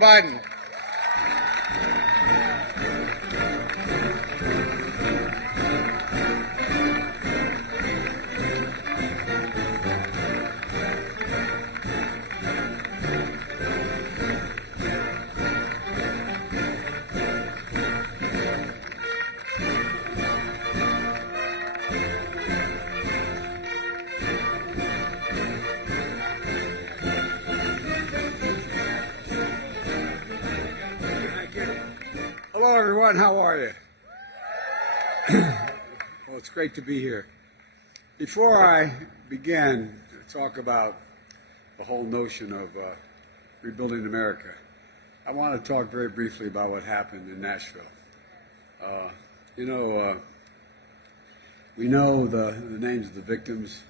Biden. Hello, everyone. How are you? Well, it's great to be here. Before I begin to talk about the whole notion of rebuilding America, I want to talk very briefly about what happened in Nashville. We know the names of the victims.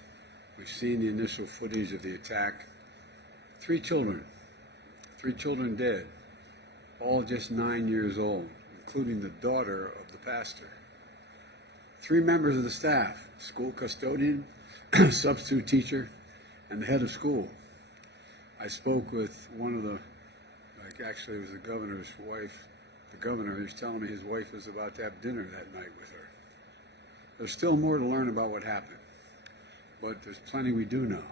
We've seen the initial footage of the attack. 3 children dead, all just 9 years old, including the daughter of the pastor. 3 members of the staff, school custodian, substitute teacher, and the head of school. I spoke with one of actually it was the governor's wife. The governor, he was telling me his wife was about to have dinner that night with her. There's still more to learn about what happened, but there's plenty we do know.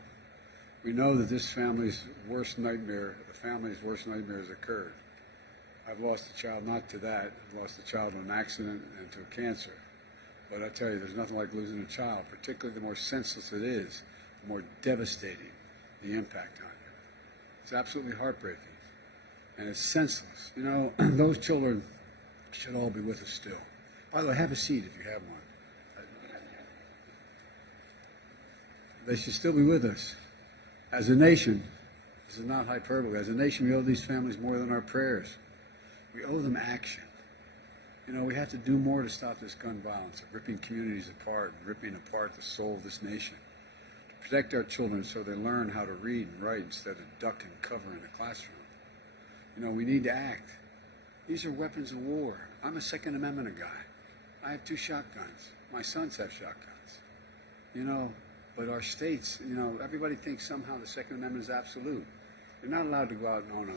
We know that this family's worst nightmare, has occurred. I've lost a child not to that. I've lost a child to an accident and to cancer. But I tell you, there's nothing like losing a child, particularly the more senseless it is, the more devastating the impact on you. It's absolutely heartbreaking. And it's senseless. You know, those children should all be with us still. By the way, have a seat if you have one. They should still be with us. As a nation, this is not hyperbole, as a nation we owe these families more than our prayers. We owe them action. You know, we have to do more to stop this gun violence, of ripping communities apart, and ripping apart the soul of this nation. To protect our children so they learn how to read and write instead of duck and cover in a classroom. You know, we need to act. These are weapons of war. I'm a Second Amendment guy. I have 2 shotguns. My sons have shotguns. You know, but our states, you know, everybody thinks somehow the Second Amendment is absolute. You're not allowed to go out and own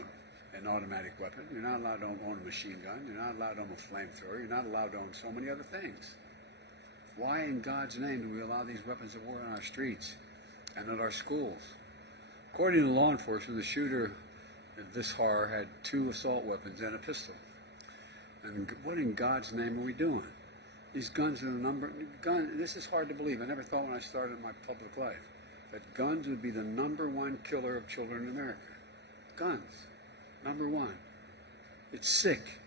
an automatic weapon. You're not allowed to own a machine gun. You're not allowed to own a flamethrower. You're not allowed to own so many other things. Why in God's name do we allow these weapons of war on our streets and at our schools? According to law enforcement, the shooter of this horror had 2 assault weapons and a pistol. And what in God's name are we doing? These guns are this is hard to believe. I never thought when I started my public life that guns would be the #1 killer of children in America. Guns, #1. It's sick.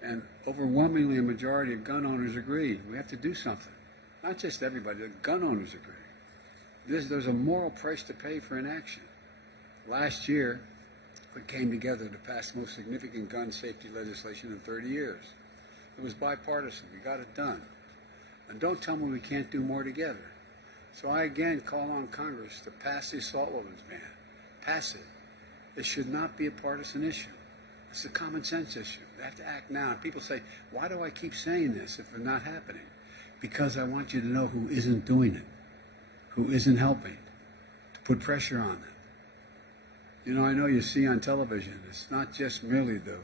And overwhelmingly a majority of gun owners agree. We have to do something. Not just everybody, the gun owners agree. There's a moral price to pay for inaction. Last year, we came together to pass the most significant gun safety legislation in 30 years. It was bipartisan. We got it done. And don't tell me we can't do more together. So I again call on Congress to pass the assault weapons ban. Pass it. It should not be a partisan issue. It's a common sense issue. They have to act now. And people say, why do I keep saying this if it's not happening? Because I want you to know who isn't doing it, who isn't helping, to put pressure on them. You know, I know you see on television, it's not just merely the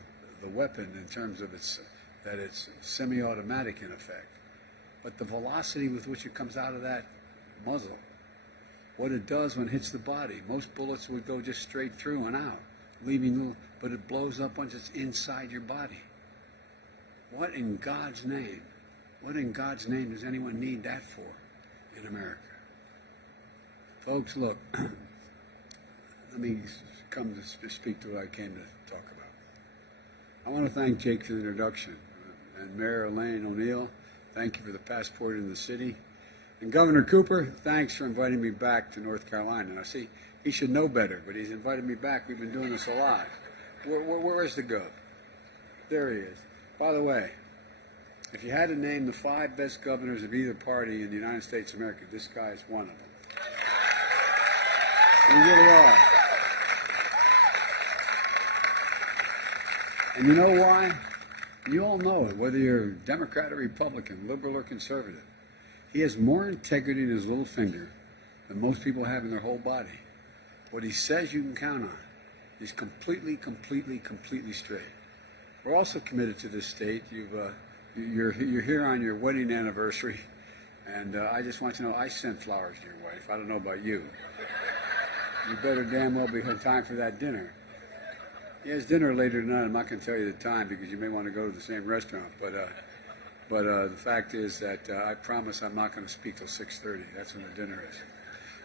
weapon in terms of that it's semi-automatic in effect, but the velocity with which it comes out of that muzzle, what it does when it hits the body. Most bullets would go just straight through and out, but it blows up once it's inside your body. What in God's name does anyone need that for in America? Folks, look, let me come to speak to what I came to talk about. I want to thank Jake for the introduction, and Mayor Elaine O'Neill, thank you for the passport in the city. And Governor Cooper, thanks for inviting me back to North Carolina. Now, see, he should know better, but he's invited me back. We've been doing this a lot. Where is the Gov? There he is. By the way, if you had to name the 5 best governors of either party in the United States of America, this guy is one of them. We really are. And you know why? You all know it, whether you're Democrat or Republican, liberal or conservative. He has more integrity in his little finger than most people have in their whole body. What he says you can count on. He's completely straight. We're also committed to this state. You're here on your wedding anniversary, and I just want you to know I sent flowers to your wife. I don't know about you. You better damn well be in time for that dinner. He has dinner later tonight. I'm not going to tell you the time because you may want to go to the same restaurant. But the fact is that I promise I'm not going to speak till 6:30. That's when the dinner is.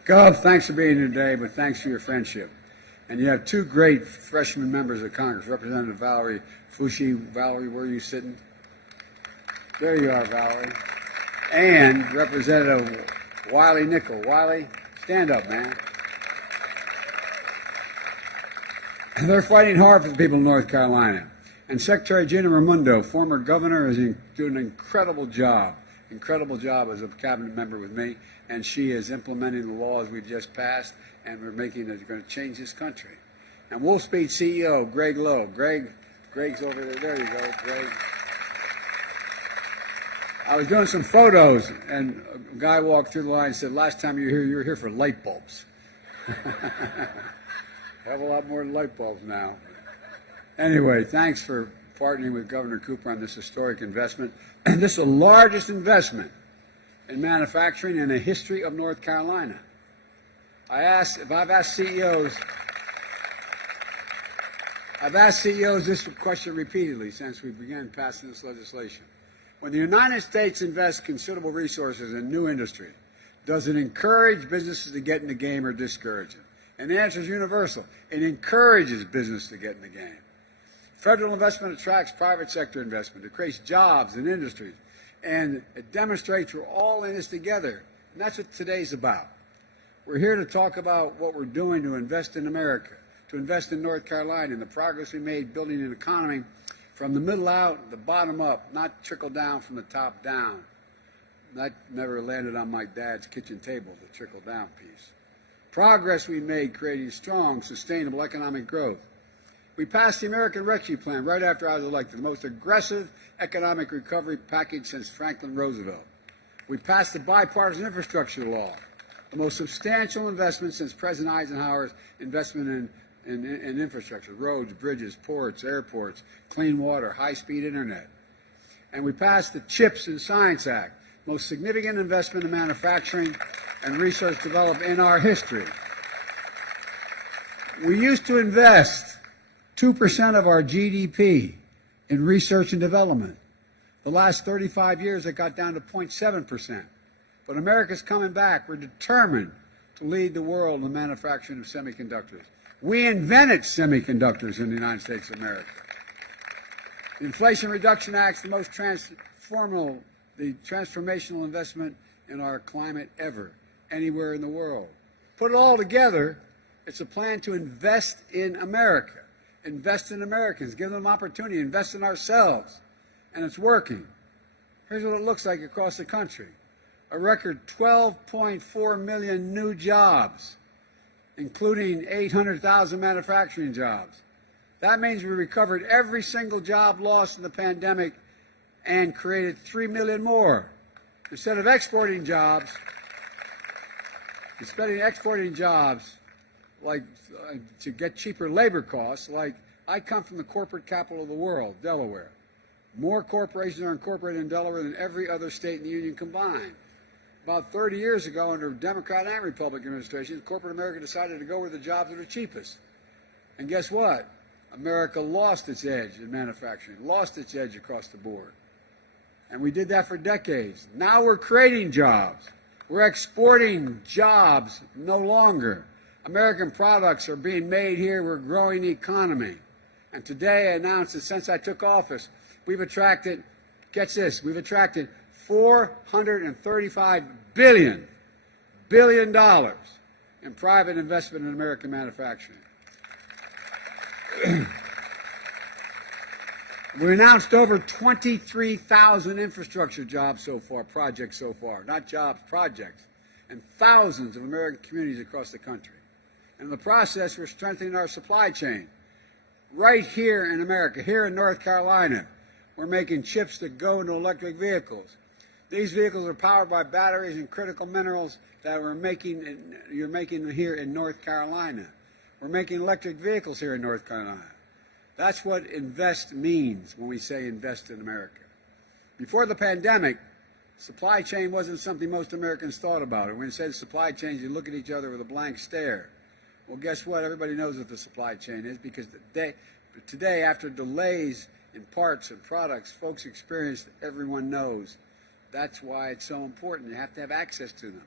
Gov, thanks for being here today, but thanks for your friendship. And you have two great freshman members of Congress, Representative Valerie Fushi. Valerie, where are you sitting? There you are, Valerie. And Representative Wiley Nickel. Wiley, stand up, man. They're fighting hard for the people of North Carolina. And Secretary Gina Raimondo, former governor, is doing an incredible job as a cabinet member with me, and she is implementing the laws we've just passed, and we're going to change this country. And Wolfspeed CEO, Greg Lowe. Greg's over there. There you go, Greg. I was doing some photos, and a guy walked through the line and said, last time you were here for light bulbs. Have a lot more light bulbs now. Anyway, thanks for partnering with Governor Cooper on this historic investment. And this is the largest investment in manufacturing in the history of North Carolina. I've asked CEOs this question repeatedly since we began passing this legislation. When the United States invests considerable resources in new industry, does it encourage businesses to get in the game or discourage it? And the answer is universal. It encourages business to get in the game. Federal investment attracts private sector investment. It creates jobs and industries. And it demonstrates we're all in this together. And that's what today's about. We're here to talk about what we're doing to invest in America, to invest in North Carolina, and the progress we made building an economy from the middle out, the bottom up, not trickle down from the top down. That never landed on my dad's kitchen table, the trickle down piece. Progress we made creating strong, sustainable economic growth. We passed the American Rescue Plan right after I was elected, the most aggressive economic recovery package since Franklin Roosevelt. We passed the bipartisan infrastructure law, the most substantial investment since President Eisenhower's investment in infrastructure, roads, bridges, ports, airports, clean water, high-speed internet. And we passed the CHIPS and Science Act, most significant investment in manufacturing and research development in our history. We used to invest 2% of our GDP in research and development. The last 35 years, it got down to 0.7%. But America's coming back. We're determined to lead the world in the manufacturing of semiconductors. We invented semiconductors in the United States of America. The Inflation Reduction Act is the most transformational investment in our climate ever, anywhere in the world. Put it all together, it's a plan to invest in America, invest in Americans, give them opportunity, invest in ourselves, and it's working. Here's what it looks like across the country. A record 12.4 million new jobs, including 800,000 manufacturing jobs. That means we recovered every single job lost in the pandemic and created 3 million more. Instead of exporting jobs, like to get cheaper labor costs, like I come from the corporate capital of the world, Delaware. More corporations are incorporated in Delaware than every other state in the Union combined. About 30 years ago, under Democrat and Republican administrations, corporate America decided to go where the jobs are the cheapest. And guess what? America lost its edge in manufacturing, lost its edge across the board. And we did that for decades. Now we're creating jobs. We're exporting jobs no longer. American products are being made here. We're growing the economy. And today I announced that since I took office, we've attracted, catch this, we've attracted $435 billion in private investment in American manufacturing. We announced over 23,000 infrastructure jobs so far, projects so far, not jobs, projects, and thousands of American communities across the country. And in the process, we're strengthening our supply chain. Right here in America, here in North Carolina, we're making chips that go into electric vehicles. These vehicles are powered by batteries and critical minerals that you're making here in North Carolina. We're making electric vehicles here in North Carolina. That's what invest means when we say invest in America. Before the pandemic, supply chain wasn't something most Americans thought about. And when you say supply chain, you look at each other with a blank stare. Well, guess what? Everybody knows what the supply chain is, because today, after delays in parts and products, folks experienced, everyone knows. That's why it's so important. You have to have access to them.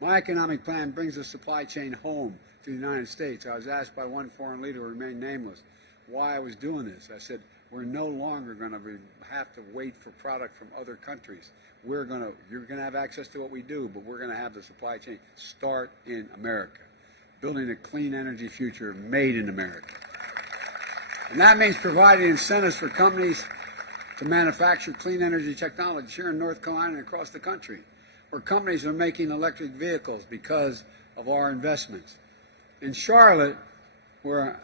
My economic plan brings the supply chain home to the United States. I was asked by one foreign leader who remained nameless why I was doing this. I said, we're no longer going to have to wait for product from other countries. You're going to have access to what we do, but we're going to have the supply chain start in America, building a clean energy future made in America. And that means providing incentives for companies to manufacture clean energy technology here in North Carolina and across the country, where companies are making electric vehicles because of our investments. In Charlotte, where,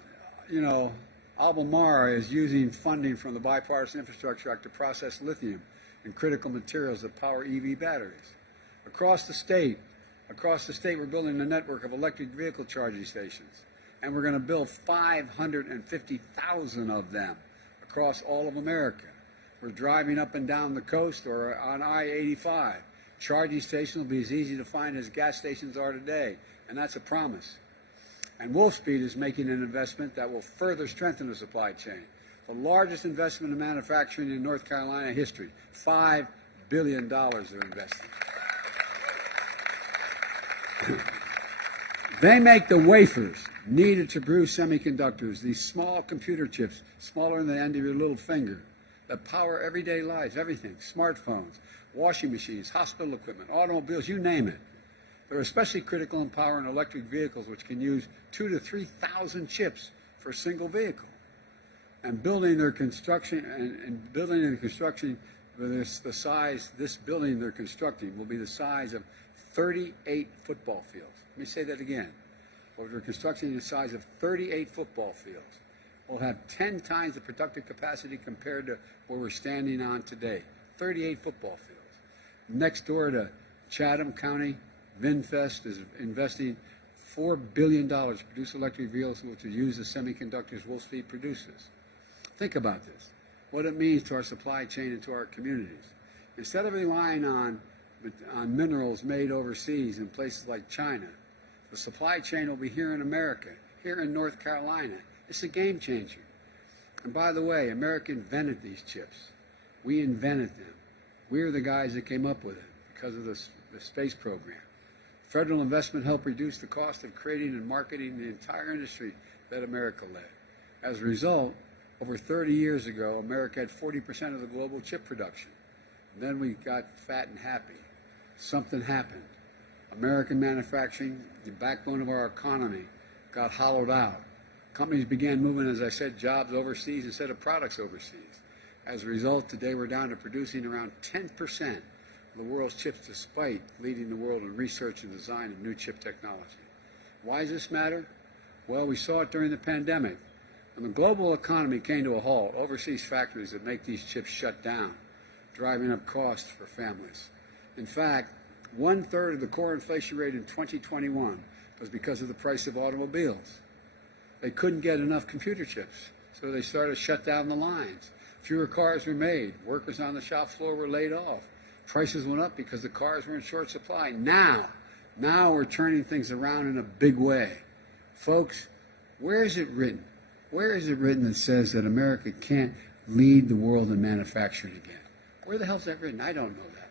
Albemarle is using funding from the Bipartisan Infrastructure Act to process lithium and critical materials that power EV batteries. Across the state, we're building a network of electric vehicle charging stations, and we're going to build 550,000 of them across all of America. We're driving up and down the coast or on I-85. Charging stations will be as easy to find as gas stations are today, and that's a promise. And Wolfspeed is making an investment that will further strengthen the supply chain. The largest investment in manufacturing in North Carolina history. $5 billion they're investing. They make the wafers needed to produce semiconductors, these small computer chips, smaller than the end of your little finger, that power everyday lives, everything, smartphones, washing machines, hospital equipment, automobiles, you name it. They're especially critical in powering electric vehicles, which can use 2,000 to 3,000 chips for a single vehicle. And building their construction, this building they're constructing will be the size of 38 football fields. Let me say that again. What they're constructing the size of 38 football fields. We'll have 10 times the productive capacity compared to where we're standing on today. 38 football fields. Next door to Chatham County, Vinfest is investing $4 billion to produce electric vehicles which will use the semiconductors Wolfspeed produces. Think about this, what it means to our supply chain and to our communities. Instead of relying on minerals made overseas in places like China, the supply chain will be here in America, here in North Carolina. It's a game changer. And by the way, America invented these chips. We invented them. We're the guys that came up with it because of the space program. Federal investment helped reduce the cost of creating and marketing the entire industry that America led. As a result, over 30 years ago, America had 40% of the global chip production. And then we got fat and happy. Something happened. American manufacturing, the backbone of our economy, got hollowed out. Companies began moving, as I said, jobs overseas instead of products overseas. As a result, today we're down to producing around 10% of the world's chips, despite leading the world in research and design of new chip technology. Why does this matter? Well, we saw it during the pandemic. When the global economy came to a halt, overseas factories that make these chips shut down, driving up costs for families. In fact, 1/3 of the core inflation rate in 2021 was because of the price of automobiles. They couldn't get enough computer chips, so they started to shut down the lines. Fewer cars were made. Workers on the shop floor were laid off. Prices went up because the cars were in short supply. Now we're turning things around in a big way. Folks, where is it written? Where is it written that says that America can't lead the world in manufacturing again? Where the hell's that written? I don't know that.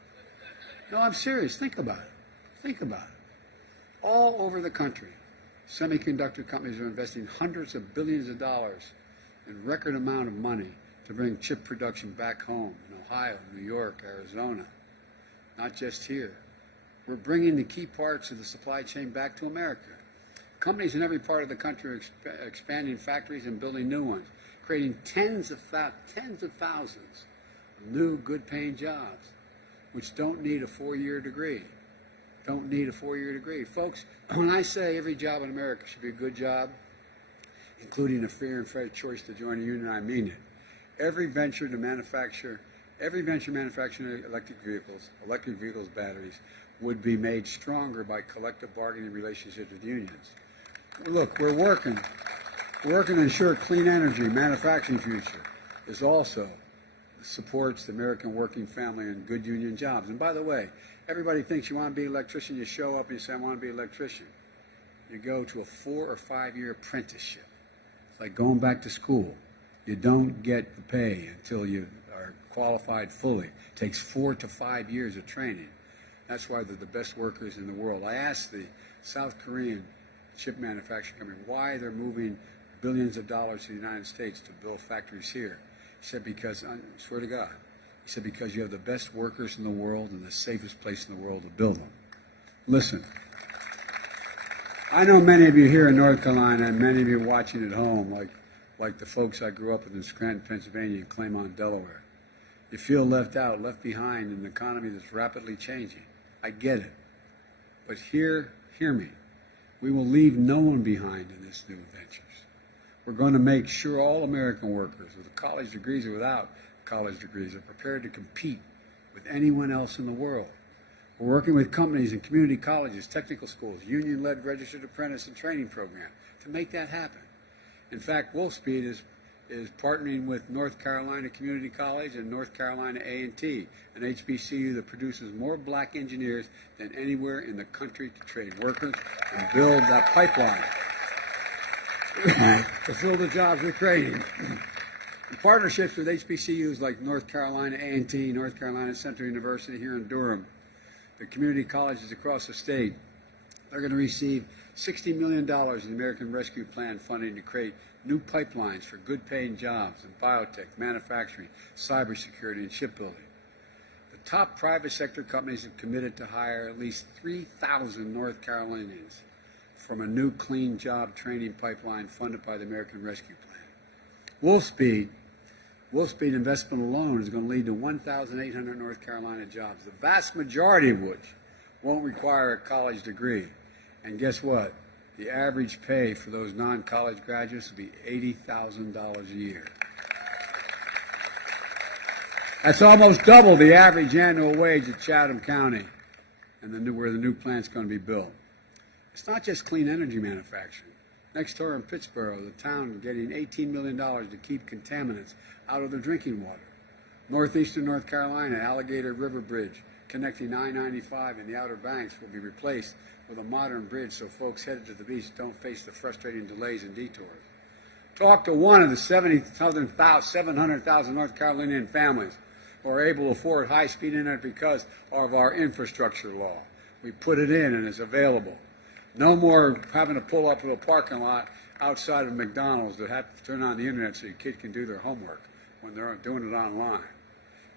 No, I'm serious. Think about it. Think about it. All over the country, semiconductor companies are investing hundreds of billions of dollars in record amount of money to bring chip production back home in Ohio, New York, Arizona. Not just here. We're bringing the key parts of the supply chain back to America. Companies in every part of the country are expanding factories and building new ones, creating tens of thousands of new, good-paying jobs, which don't need a four-year degree. Folks, when I say every job in America should be a good job, including a fair and fair choice to join a union, I mean it. Every venture manufacturing electric vehicles, batteries, would be made stronger by collective bargaining relationships with unions. Look, we're working to ensure clean energy manufacturing future is also supports the American working family and good union jobs. And by the way, everybody thinks you want to be an electrician, you show up and you say, I want to be an electrician. You go to a 4 or 5 year apprenticeship. It's like going back to school. You don't get the pay until you are qualified fully. It takes 4 to 5 years of training. That's why they're the best workers in the world. I asked the South Korean chip manufacturing company why they're moving billions of dollars to the United States to build factories here. He said, because, I swear to God, he said, because you have the best workers in the world and the safest place in the world to build them. Listen, I know many of you here in North Carolina and many of you watching at home, like the folks I grew up with in Scranton, Pennsylvania and Claymont, Delaware. You feel left out, left behind in an economy that's rapidly changing. I get it. But hear me. We will leave no one behind in this new ventures. We're going to make sure all American workers, with college degrees or without college degrees, are prepared to compete with anyone else in the world. We're working with companies and community colleges, technical schools, union-led registered apprentice and training program to make that happen. In fact, Wolfspeed is partnering with North Carolina Community College and North Carolina A&T, an HBCU that produces more black engineers than anywhere in the country to train workers and build that pipeline to fill the jobs we're creating. In partnerships with HBCUs like North Carolina A&T, North Carolina Central University here in Durham, the community colleges across the state, they're going to receive $60 million in the American Rescue Plan funding to create new pipelines for good-paying jobs in biotech, manufacturing, cybersecurity, and shipbuilding. The top private sector companies have committed to hire at least 3,000 North Carolinians from a new clean job training pipeline funded by the American Rescue Plan. Wolfspeed investment alone is going to lead to 1,800 North Carolina jobs, the vast majority of which won't require a college degree. And guess what? The average pay for those non-college graduates will be $80,000 a year. That's almost double the average annual wage at Chatham County and where the new plant's going to be built. It's not just clean energy manufacturing. Next door in Pittsburgh, the town getting $18 million to keep contaminants out of their drinking water. Northeastern North Carolina, Alligator River Bridge, connecting I-95 and the Outer Banks, will be replaced with a modern bridge so folks headed to the beach don't face the frustrating delays and detours. Talk to one of the 700,000 North Carolinian families who are able to afford high-speed internet because of our infrastructure law. We put it in and it's available. No more having to pull up to a parking lot outside of McDonald's that have to turn on the internet so your kid can do their homework when they're doing it online.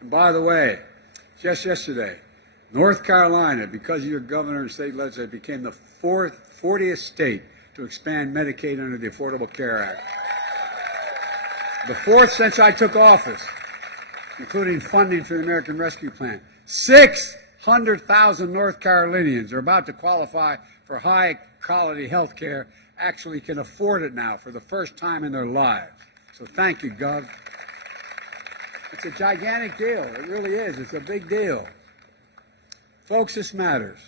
And by the way, just yesterday, North Carolina, because of your governor and state legislature, became the 40th state to expand Medicaid under the Affordable Care Act. The 4th since I took office, including funding for the American Rescue Plan. 600,000 North Carolinians are about to qualify for high-quality health care, actually can afford it now for the first time in their lives. So thank you, Gov. It's a gigantic deal. It really is. It's a big deal. Folks, this matters.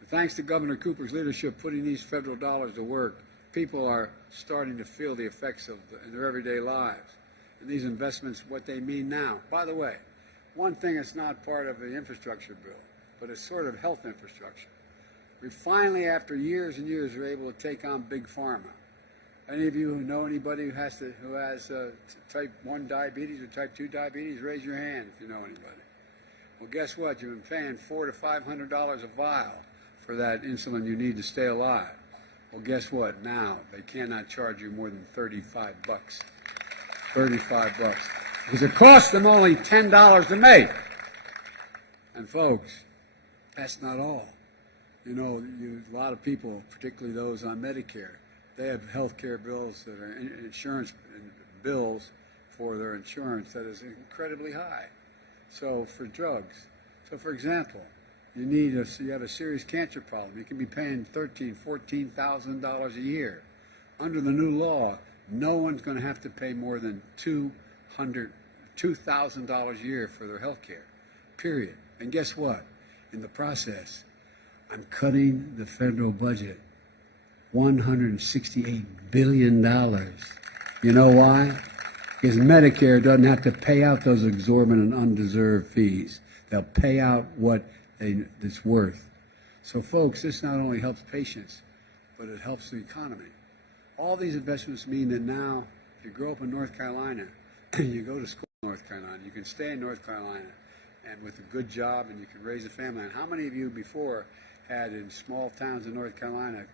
And thanks to Governor Cooper's leadership putting these federal dollars to work, people are starting to feel the effects of in their everyday lives. And these investments, what they mean now. By the way, one thing that's not part of the infrastructure bill, but it's sort of health infrastructure. We finally, after years and years, are able to take on big pharma. Any of you who know anybody who has type 1 diabetes or type 2 diabetes, raise your hand if you know anybody. Well, guess what? You've been paying $400 to $500 a vial for that insulin you need to stay alive. Well, guess what? Now they cannot charge you more than $35. $35. Because it costs them only $10 to make. And folks, that's not all. You know, a lot of people, particularly those on Medicare, they have health care bills that are insurance bills for their insurance that is incredibly high. So for drugs, for example, you have a serious cancer problem. You can be paying $13,000, $14,000 a year. Under the new law, no one's going to have to pay more than $2,000 a year for their health care, period. And guess what? In the process, I'm cutting the federal budget $168 billion. You know why? Because Medicare doesn't have to pay out those exorbitant, undeserved fees. They'll pay out what it's worth. So, folks, this not only helps patients, but it helps the economy. All these investments mean that now, if you grow up in North Carolina, you go to school in North Carolina, you can stay in North Carolina, and with a good job, and you can raise a family. And how many of you before had in small towns in North Carolina,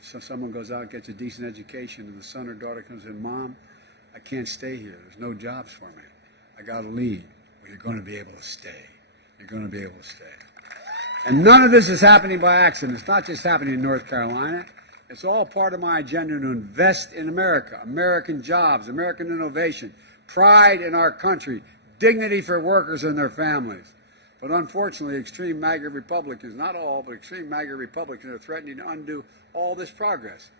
someone goes out, gets a decent education, and the son or daughter comes in, Mom, I can't stay here. There's no jobs for me. I got to leave. Well, you're going to be able to stay. You're going to be able to stay. And none of this is happening by accident. It's not just happening in North Carolina. It's all part of my agenda to invest in America, American jobs, American innovation, pride in our country, dignity for workers and their families. But unfortunately, extreme MAGA Republicans, not all, but extreme MAGA Republicans are threatening to undo all this progress.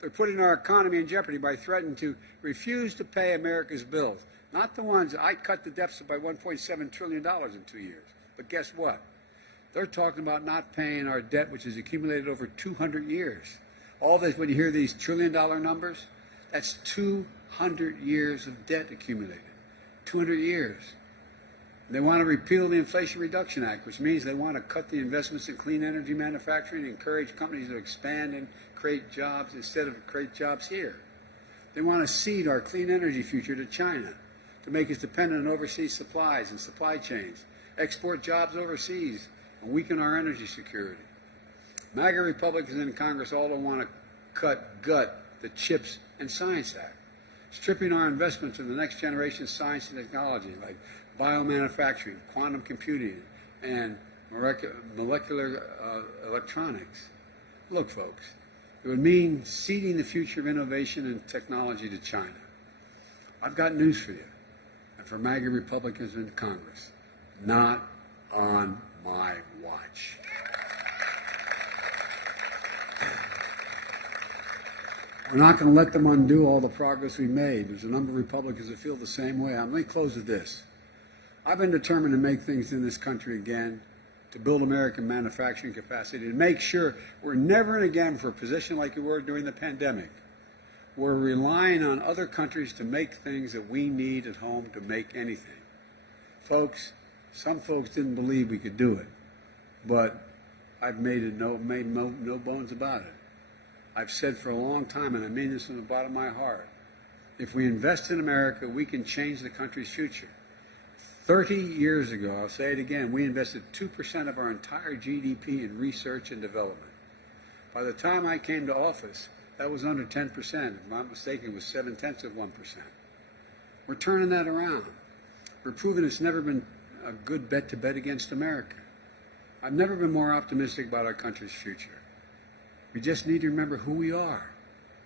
They're putting our economy in jeopardy by threatening to refuse to pay America's bills. Not the ones, I cut the deficit by $1.7 trillion in 2 years. But guess what? They're talking about not paying our debt, which has accumulated over 200 years. All this, when you hear these trillion-dollar numbers, that's 200 years of debt accumulated. 200 years. They want to repeal the Inflation Reduction Act, which means they want to cut the investments in clean energy manufacturing and encourage companies to expand and create jobs instead of create jobs here. They want to cede our clean energy future to China to make us dependent on overseas supplies and supply chains, export jobs overseas, and weaken our energy security. MAGA Republicans in Congress all don't want to gut the CHIPS and Science Act, stripping our investments in the next generation of science and technology like biomanufacturing, quantum computing, and molecular electronics. Look, folks, it would mean ceding the future of innovation and technology to China. I've got news for you, and for MAGA Republicans in Congress, not on my watch. We're not going to let them undo all the progress we made. There's a number of Republicans that feel the same way. Let me close with this. I've been determined to make things in this country again, to build American manufacturing capacity, to make sure we're never and again for a position like we were during the pandemic. We're relying on other countries to make things that we need at home to make anything. Folks, some folks didn't believe we could do it, but I've made no bones about it. I've said for a long time, and I mean this from the bottom of my heart, if we invest in America, we can change the country's future. 30 years ago, I'll say it again, we invested 2% of our entire GDP in research and development. By the time I came to office, that was under 10%. If I'm not mistaken, it was 0.7%. We're turning that around. We're proving it's never been a good bet to bet against America. I've never been more optimistic about our country's future. We just need to remember who we are.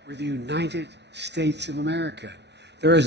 We're the United States of America. There is